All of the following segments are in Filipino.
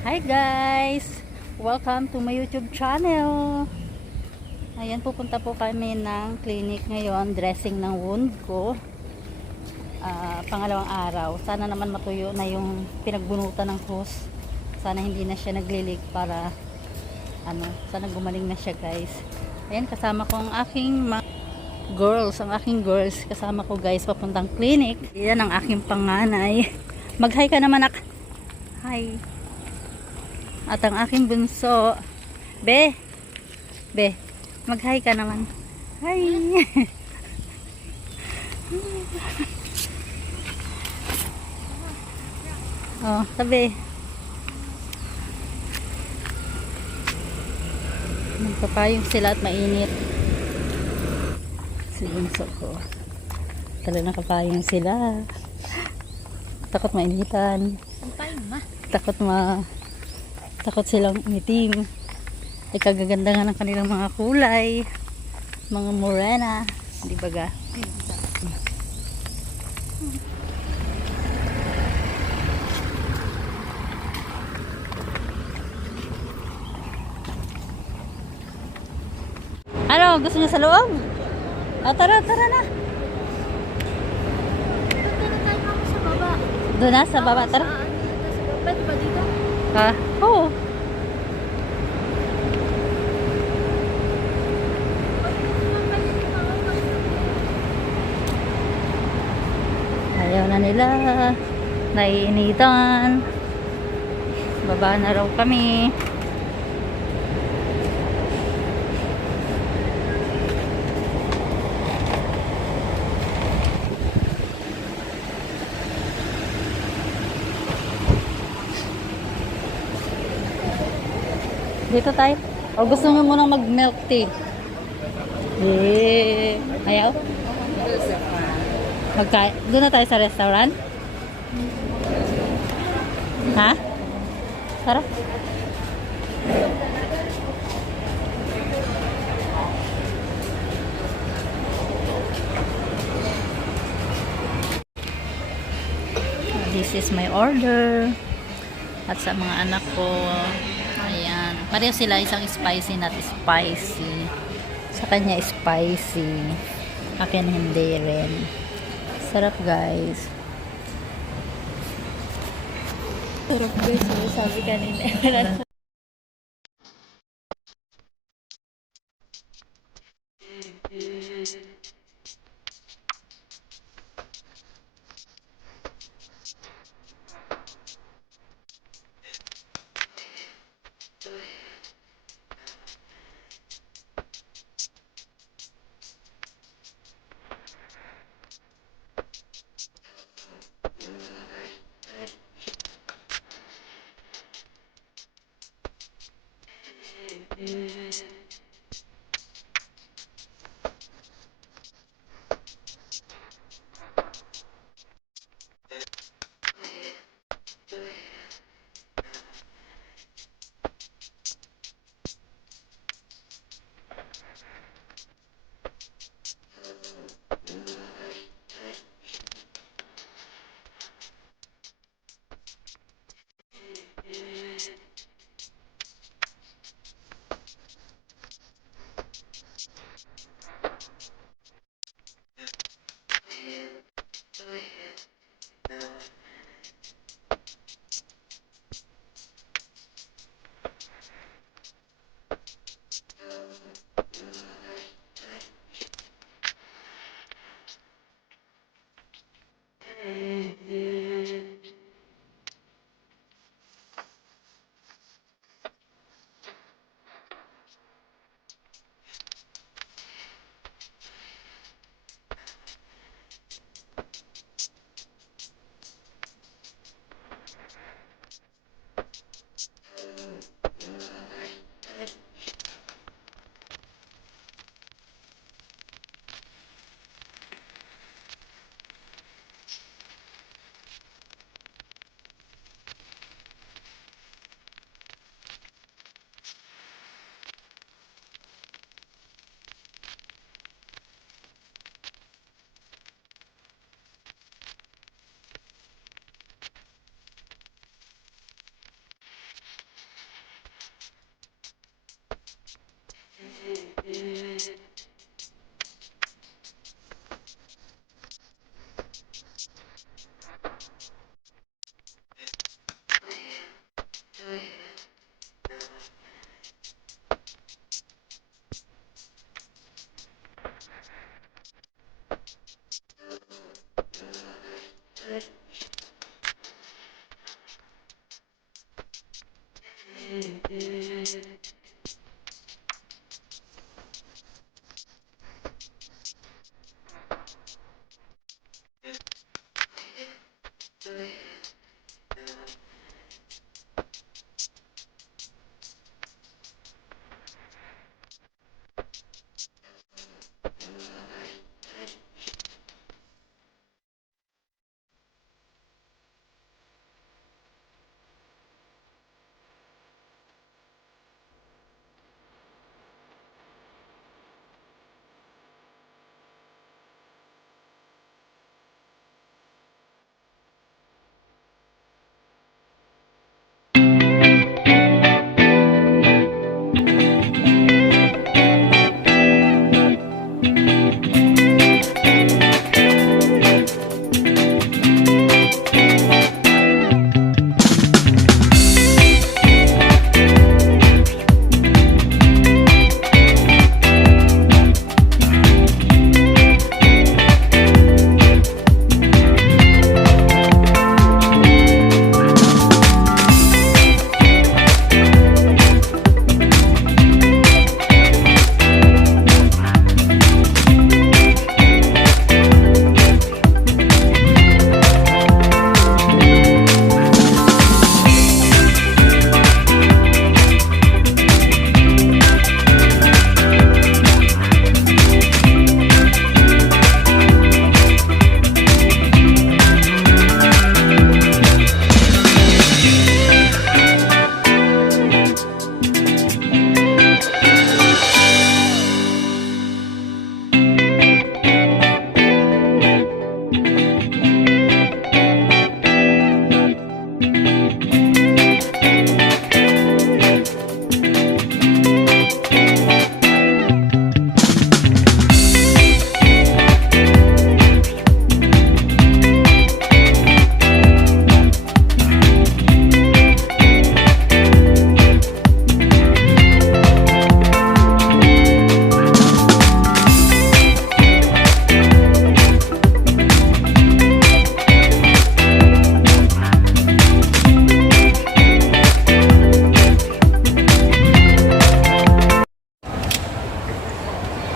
Hi guys! Welcome to my YouTube channel. Ayan, pupunta po kami ng clinic ngayon. Dressing ng wound ko. Pangalawang araw. Sana naman matuyo na yung pinagbunutan ng hose. Sana hindi na siya naglilig para sana gumaling na siya guys. Ayan, kasama ko ang aking girls. Kasama ko guys papuntang clinic. Ayan ang aking panganay. Mag-hi ka naman Hi. At ang aking bunso, Be, mag-hi ka naman. Hi. Oh, sabi. Nagpapayong sila at mainit. Si bunso ko. Talagang nakapayong sila. Takot mainitan. Takot silang umitim. Ay kagaganda nga ng kanilang mga kulay. Mga morena. Di ba ga? Ano? Gusto niyo sa loob? Tara na. Doon na sa baba. Tara. Pwede ba dito? Oo. Ayaw na nila. Naiinitan. Baba na raw kami. Dito tayo. O gusto mo munang mag-milk tea? Ayaw? Doon na tayo sa restaurant? Ha? Tara. This is my order. At sa mga anak ko, ayan. Pareho sila, isang spicy, not spicy. Sa kanya spicy. Akin hindi rin. Sarap guys. Sarap guys, sabi kanina.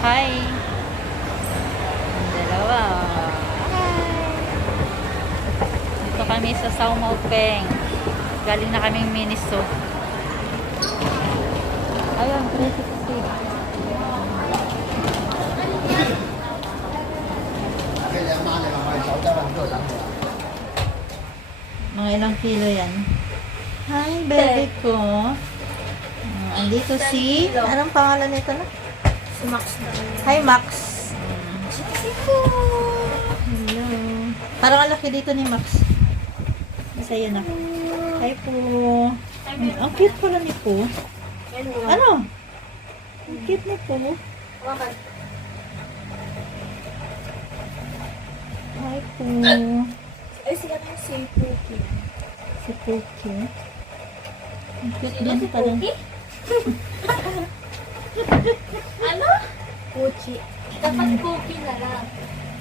Hi! Ang dalawa. Dito kami sa Sao Maupeng. Galing na kaming Miniso. Ayun, 360. Mga ilang kilo yan? Hi, baby ko. Andito si... Anong pangalan nito na? Si Max na rin. Hi, Max. Hello. Parang ang laki dito ni Max. Masaya na. Hi po. Ang cute pala ni po. Ano? Ang cute ni po. Hi po. Ay, sila na si Pookie. Si Pookie. Ang cute din pala. Ano? Pookie. Dapat Pookie na lang.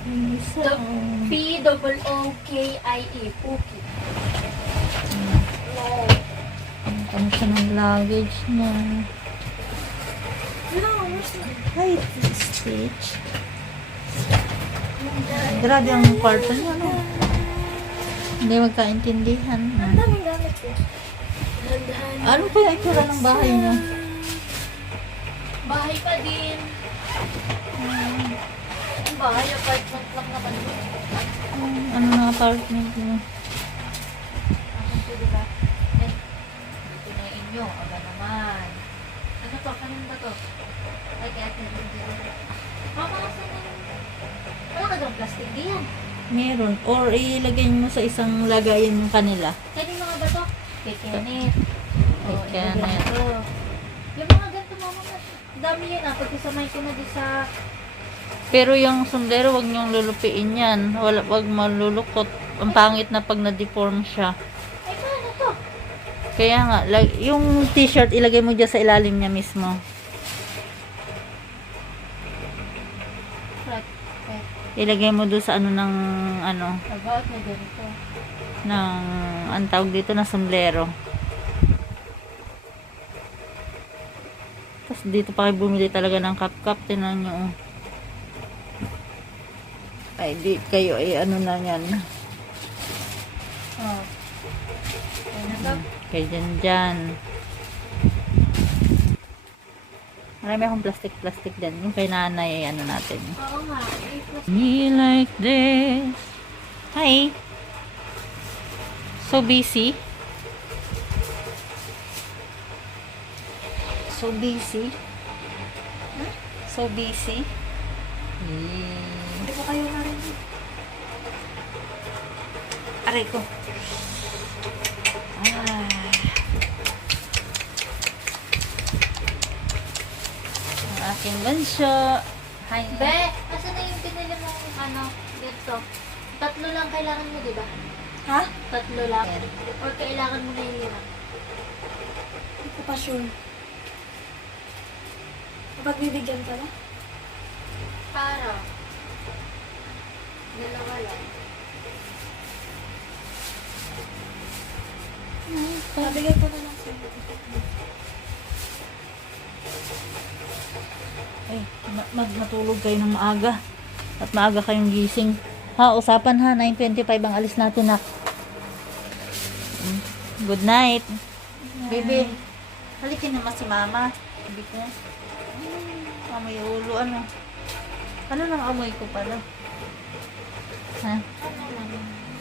Isa. P-O-O-K-I-E. Pookie. No. Ano siya ng luggage niya. No, where's the... Hi, Stitch. Grabe ang kwarto niya, no? Hindi magkaintindihan. Ang daming gamit ko. Dahan-dahan. Ano kaya itsura ng bahay niyo? Bahay pa din. Ang bahay, apartment lang naman. Ano na apartment niyo? Ito, diba? Eh, ito na inyo. Aba naman. Ano to? Kanin ba to? Ay, kaya dito. Papakasan na yun. Wala ka daw plastic diyan. Meron. Or ilagay mo sa isang lagayan yung kanila. Kanin mga ba to? Kay Kenneth. Kay Oh, Kenneth. ilagay ko. Yung mga ganito mama na. Dami yun ah. Pagkasamay ko na din sa... Pero yung sombrero, wag niyong lulupiin yan. Wag malulukot. Ang pangit na pag na-deform siya. Ay, paano to? Kaya nga, yung t-shirt, ilagay mo dyan sa ilalim niya mismo. Right. Ilagay mo doon sa ano ng, About na ganito. ng, ang tawag dito na sombrero. Tapos dito pa kayo bumili talaga ng cup-cup. Tinan nyo. Oh. Ay, di kayo ay ano na yan. Oh. Ano to? Kaya dyan. Marami akong plastic dyan. Yung kay nanay ay ano natin. Oo nga. Me like this. Hi. So busy. So busy. Huh? So busy. Hindi ko kayo narinig. Aray ko. Ah. Ang aking bansyo. Hi. Be, asan na yung pinili mo ano, dito? 3 lang kailangan mo, di ba? Ha? 3 lang. Or kailangan mo na yung lima? Hindi ko pa sure. Pagbibigyan pala? Para. 2 lang. Nabigay ko na lang sa'yo. Ay, matulog kayo ng maaga. At maaga kayong gising. Ha, usapan ha. 9:25 ang alis natin, nak. Good night. Baby, halikin naman si mama. Sabi ko. Amoy ulo, ano? Ano nang amoy ko pala? Ha?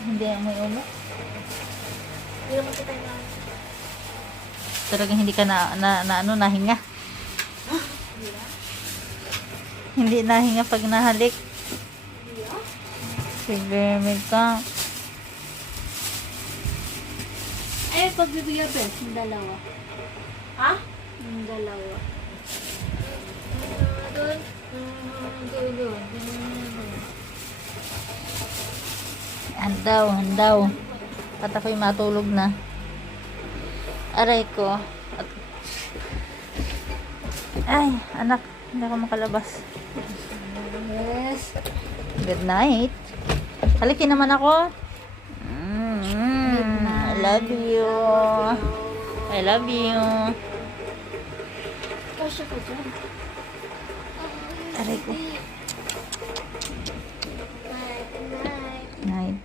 Hindi amoy ulo? Hindi naman kita na. Talagang hindi ka nahinga. Hindi nahinga pag nahalik. Sige, ka. Ay, pagbibigyan, Be. Yung 2. Ha? Yung 2. Doon. Doon. Handaw. At ako'y matulog na. Aray ko. Ay, anak. Hindi ako makalabas. Yes. Good night. Halikin naman ako. I love you. I love you. Kasya ka dyan. Aray ko. Night. Night.